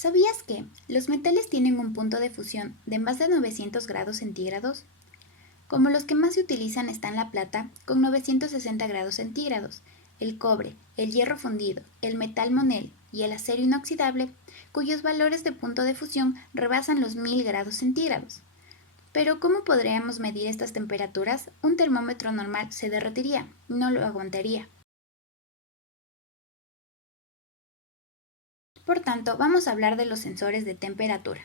¿Sabías que los metales tienen un punto de fusión de más de 900 grados centígrados? Como los que más se utilizan están la plata, con 960 grados centígrados, el cobre, el hierro fundido, el metal monel y el acero inoxidable, cuyos valores de punto de fusión rebasan los 1000 grados centígrados. Pero ¿cómo podríamos medir estas temperaturas? Un termómetro normal se derretiría, no lo aguantaría. Por tanto, vamos a hablar de los sensores de temperatura.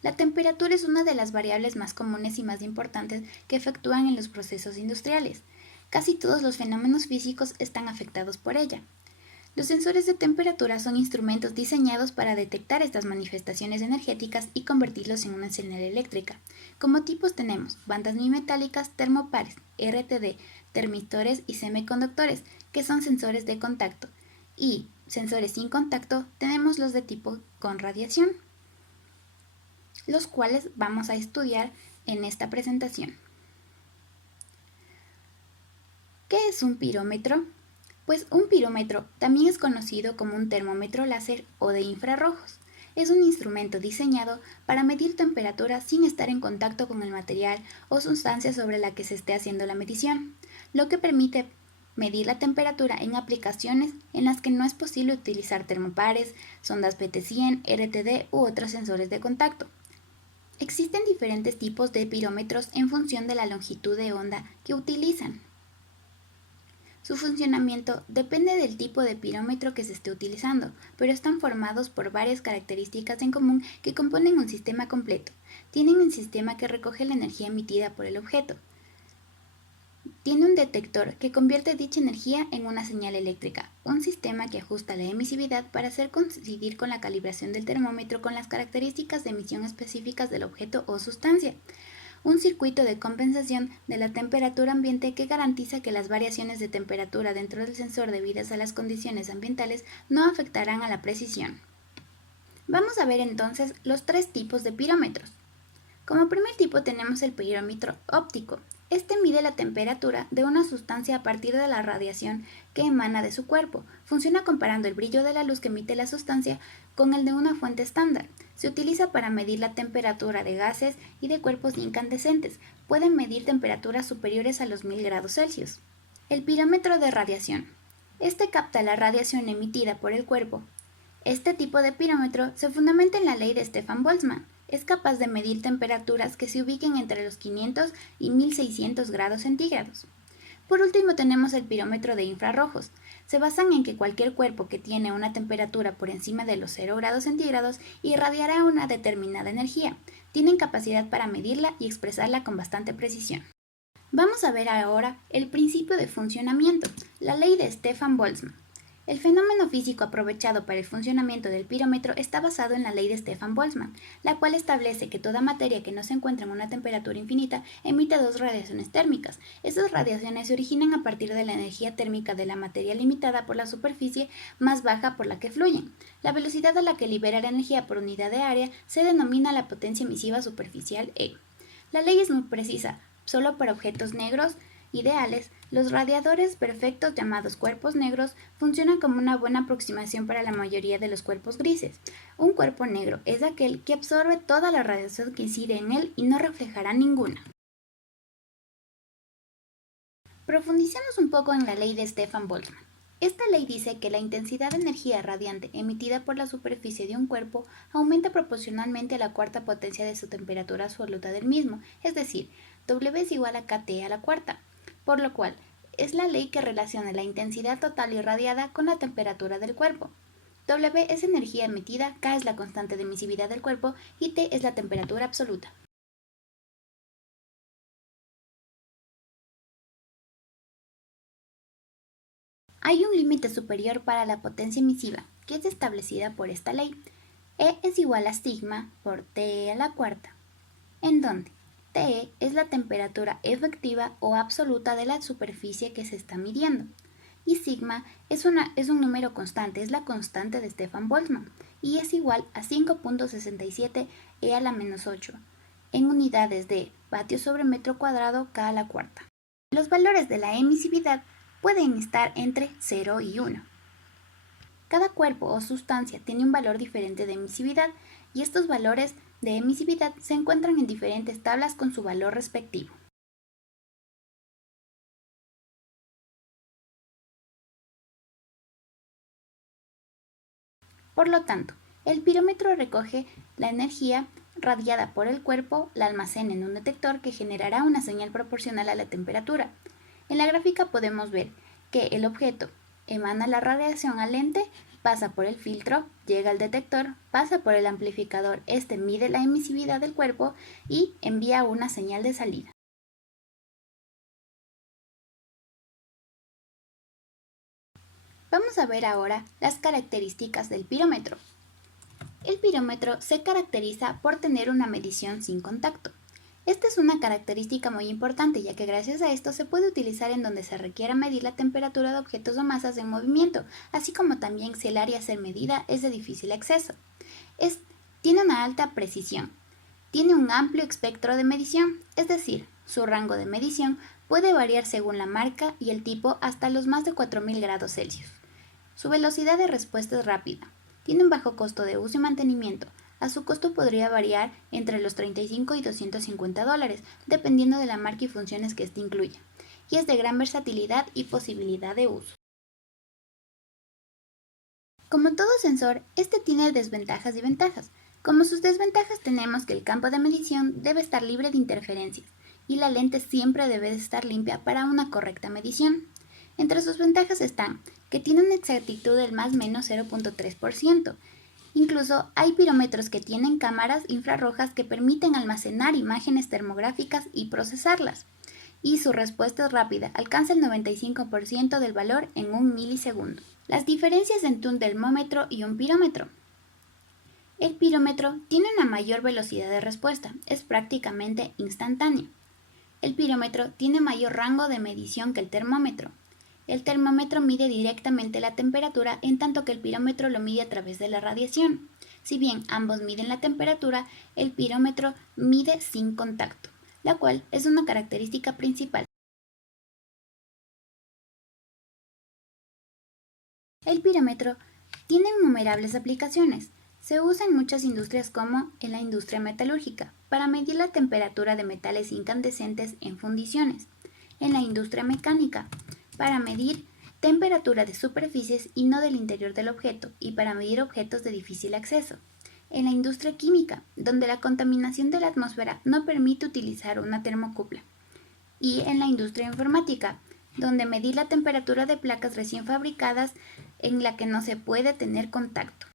La temperatura es una de las variables más comunes y más importantes que efectúan en los procesos industriales. Casi todos los fenómenos físicos están afectados por ella. Los sensores de temperatura son instrumentos diseñados para detectar estas manifestaciones energéticas y convertirlos en una señal eléctrica. Como tipos tenemos bandas bimetálicas, termopares, RTD, termistores y semiconductores, que son sensores de contacto, y sensores sin contacto tenemos los de tipo con radiación, los cuales vamos a estudiar en esta presentación. ¿Qué es un pirómetro? Pues un pirómetro también es conocido como un termómetro láser o de infrarrojos. Es un instrumento diseñado para medir temperatura sin estar en contacto con el material o sustancia sobre la que se esté haciendo la medición, lo que permite medir la temperatura en aplicaciones en las que no es posible utilizar termopares, sondas PT100, RTD u otros sensores de contacto. Existen diferentes tipos de pirómetros en función de la longitud de onda que utilizan. Su funcionamiento depende del tipo de pirómetro que se esté utilizando, pero están formados por varias características en común que componen un sistema completo. Tienen un sistema que recoge la energía emitida por el objeto. Tiene un detector que convierte dicha energía en una señal eléctrica, un sistema que ajusta la emisividad para hacer coincidir con la calibración del termómetro con las características de emisión específicas del objeto o sustancia, un circuito de compensación de la temperatura ambiente que garantiza que las variaciones de temperatura dentro del sensor debidas a las condiciones ambientales no afectarán a la precisión. Vamos a ver entonces los tres tipos de pirómetros. Como primer tipo tenemos el pirómetro óptico. Este mide la temperatura de una sustancia a partir de la radiación que emana de su cuerpo. Funciona comparando el brillo de la luz que emite la sustancia con el de una fuente estándar. Se utiliza para medir la temperatura de gases y de cuerpos incandescentes. Pueden medir temperaturas superiores a los 1000 grados Celsius. El pirómetro de radiación. Este capta la radiación emitida por el cuerpo. Este tipo de pirómetro se fundamenta en la ley de Stefan Boltzmann. Es capaz de medir temperaturas que se ubiquen entre los 500 y 1600 grados centígrados. Por último tenemos el pirómetro de infrarrojos. Se basan en que cualquier cuerpo que tiene una temperatura por encima de los 0 grados centígrados irradiará una determinada energía. Tienen capacidad para medirla y expresarla con bastante precisión. Vamos a ver ahora el principio de funcionamiento, la ley de Stefan Boltzmann. El fenómeno físico aprovechado para el funcionamiento del pirómetro está basado en la ley de Stefan Boltzmann, la cual establece que toda materia que no se encuentra en una temperatura infinita emite dos radiaciones térmicas. Estas radiaciones se originan a partir de la energía térmica de la materia limitada por la superficie más baja por la que fluyen. La velocidad a la que libera la energía por unidad de área se denomina la potencia emisiva superficial E. La ley es muy precisa, solo para objetos negros ideales. Los radiadores perfectos llamados cuerpos negros funcionan como una buena aproximación para la mayoría de los cuerpos grises. Un cuerpo negro es aquel que absorbe toda la radiación que incide en él y no reflejará ninguna. Profundicemos un poco en la ley de Stefan Boltzmann. Esta ley dice que la intensidad de energía radiante emitida por la superficie de un cuerpo aumenta proporcionalmente a la cuarta potencia de su temperatura absoluta del mismo, es decir, W es igual a KT a la cuarta, por lo cual es la ley que relaciona la intensidad total irradiada con la temperatura del cuerpo. W es energía emitida, K es la constante de emisividad del cuerpo y T es la temperatura absoluta. Hay un límite superior para la potencia emisiva, que es establecida por esta ley. E es igual a sigma por T a la cuarta, en donde T es la temperatura efectiva o absoluta de la superficie que se está midiendo. Y sigma es un número constante, es la constante de Stefan Boltzmann, y es igual a 5.67 E a la menos 8, en unidades de vatios sobre metro cuadrado K a la cuarta. Los valores de la emisividad pueden estar entre 0 y 1. Cada cuerpo o sustancia tiene un valor diferente de emisividad y estos valores de emisividad se encuentran en diferentes tablas con su valor respectivo. Por lo tanto, el pirómetro recoge la energía radiada por el cuerpo, la almacena en un detector que generará una señal proporcional a la temperatura. En la gráfica podemos ver que el objeto emana la radiación al lente, pasa por el filtro, llega al detector, pasa por el amplificador, este mide la emisividad del cuerpo y envía una señal de salida. Vamos a ver ahora las características del pirómetro. El pirómetro se caracteriza por tener una medición sin contacto. Esta es una característica muy importante, ya que gracias a esto se puede utilizar en donde se requiera medir la temperatura de objetos o masas en movimiento, así como también si el área a ser medida es de difícil acceso. Tiene una alta precisión. Tiene un amplio espectro de medición, es decir, su rango de medición puede variar según la marca y el tipo hasta los más de 4000 grados Celsius. Su velocidad de respuesta es rápida. Tiene un bajo costo de uso y mantenimiento. A su costo podría variar entre los 35 y $250, dependiendo de la marca y funciones que éste incluya. Y es de gran versatilidad y posibilidad de uso. Como todo sensor, este tiene desventajas y ventajas. Como sus desventajas tenemos que el campo de medición debe estar libre de interferencias y la lente siempre debe de estar limpia para una correcta medición. Entre sus ventajas están que tiene una exactitud del más menos 0.3%. Incluso hay pirómetros que tienen cámaras infrarrojas que permiten almacenar imágenes termográficas y procesarlas. Y su respuesta es rápida, alcanza el 95% del valor en un milisegundo. Las diferencias entre un termómetro y un pirómetro. El pirómetro tiene una mayor velocidad de respuesta, es prácticamente instantáneo. El pirómetro tiene mayor rango de medición que el termómetro. El termómetro mide directamente la temperatura, en tanto que el pirómetro lo mide a través de la radiación. Si bien ambos miden la temperatura, el pirómetro mide sin contacto, la cual es una característica principal. El pirómetro tiene innumerables aplicaciones. Se usa en muchas industrias como en la industria metalúrgica, para medir la temperatura de metales incandescentes en fundiciones. En la industria mecánica, para medir temperatura de superficies y no del interior del objeto, y para medir objetos de difícil acceso. En la industria química, donde la contaminación de la atmósfera no permite utilizar una termocupla. Y en la industria informática, donde medir la temperatura de placas recién fabricadas en la que no se puede tener contacto.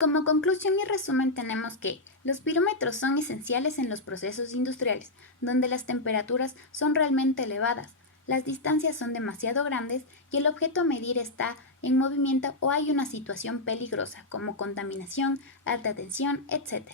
Como conclusión y resumen tenemos que los pirómetros son esenciales en los procesos industriales, donde las temperaturas son realmente elevadas, las distancias son demasiado grandes y el objeto a medir está en movimiento o hay una situación peligrosa como contaminación, alta tensión, etc.